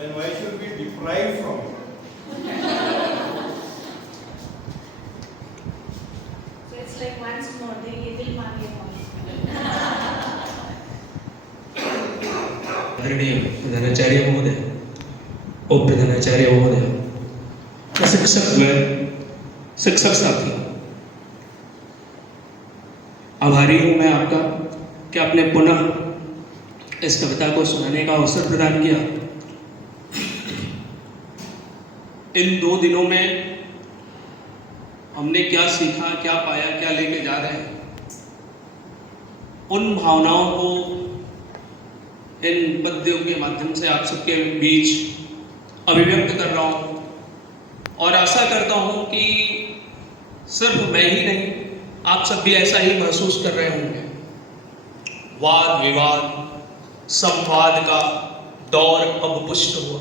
then why should we deprive from it? So it's like once more, they will marry more. आदरणीय प्रधानाचार्य महोदय, उप प्रधानाचार्य महोदय, शिक्षक साथी, आभारी हूँ मैं आपका कि आपने पुनः इस कविता को सुनाने का अवसर प्रदान किया। इन 2 दिनों में हमने क्या सीखा, क्या पाया, क्या लेके जा रहे हैं, उन भावनाओं को इन पद्यों के माध्यम से आप सबके बीच अभिव्यक्त कर रहा हूँ और आशा करता हूँ कि सिर्फ मैं ही नहीं, आप सब भी ऐसा ही महसूस कर रहे होंगे। वाद विवाद संवाद का दौर अब पुष्ट हुआ।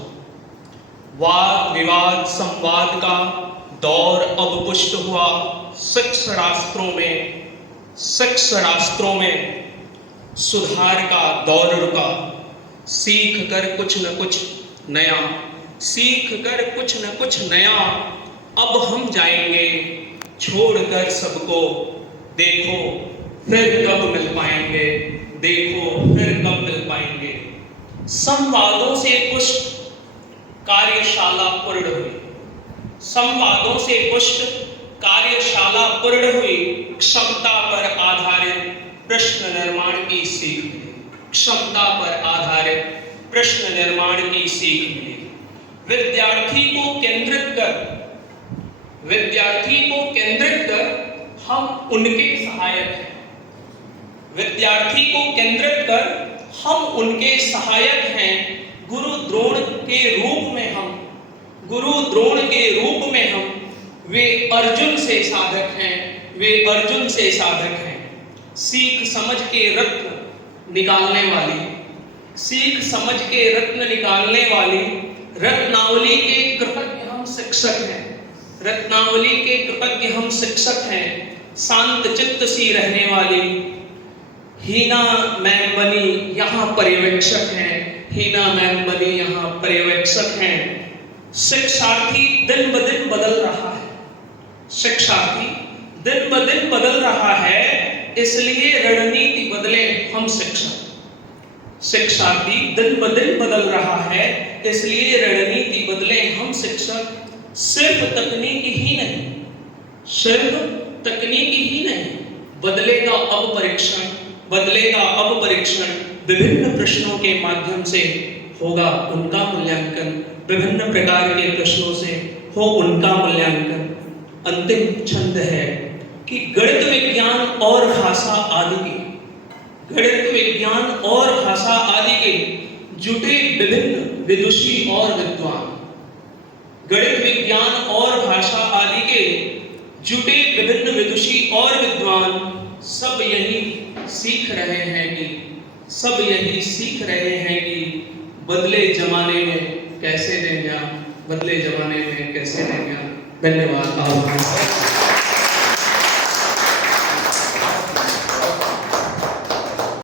वाद विवाद संवाद का दौर अब पुष्ट हुआ। शिक्षा शास्त्रों में सुधार का दौर रुका। सीख कर कुछ न कुछ नया अब हम जाएंगे, छोड़कर सबको देखो फिर कब मिल पाएंगे। संवादों से पुष्ट कार्यशाला पूर्ण हुई। क्षमता पर आधारित प्रश्न निर्माण की सीख मिली। विद्यार्थी को केंद्रित कर हम उनके सहायक हैं। गुरु द्रोण के रूप में हम वे अर्जुन से साधक हैं। सीख समझ के रत्न निकालने वाली रत्नावली के कृतज्ञ हम शिक्षक हैं। शांत चित्त सी रहने वाली हीना मैम बनी यहाँ पर्यवेक्षक हैं। शिक्षार्थी दिन ब दिन बदल रहा है, इसलिए रणनीति बदले हम शिक्षक। शिक्षार्थी दिन ब दिन बदल रहा है, इसलिए रणनीति बदले हम शिक्षक। सिर्फ तकनीकी ही नहीं, बदलेगा अब परीक्षण। विभिन्न प्रश्नों के माध्यम से होगा उनका मूल्यांकन। विभिन्न प्रकार के प्रश्नों से हो उनका मूल्यांकन। अंतिम छंद है कि गणित विज्ञान और भाषा आदि के जुटे विभिन्न विदुषी और विद्वान। गणित विज्ञान और भाषा आदि के जुटे विभिन्न विदुषी और विद्वान सब यही सीख रहे हैं कि बदले जमाने में कैसे दें ज्ञान। धन्यवाद।